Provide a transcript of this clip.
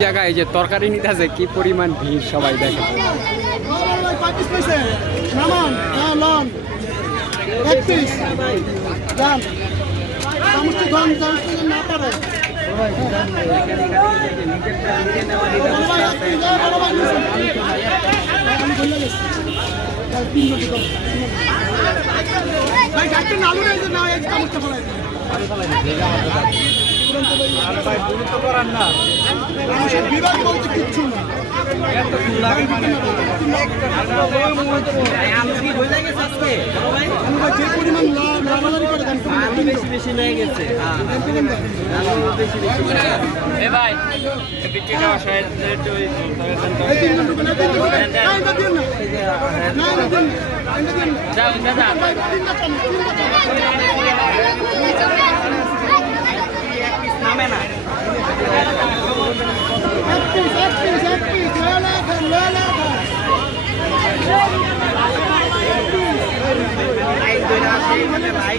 জায়গায় যে তরকারি নিতে আছে কি পরিমাণ ভিড় সবাই দেখে। বিভাগ বলতে কিচ্ছু না যে পরিমাণ লাভালাভি করে বেশি লেগে গেছে নামে না ভাই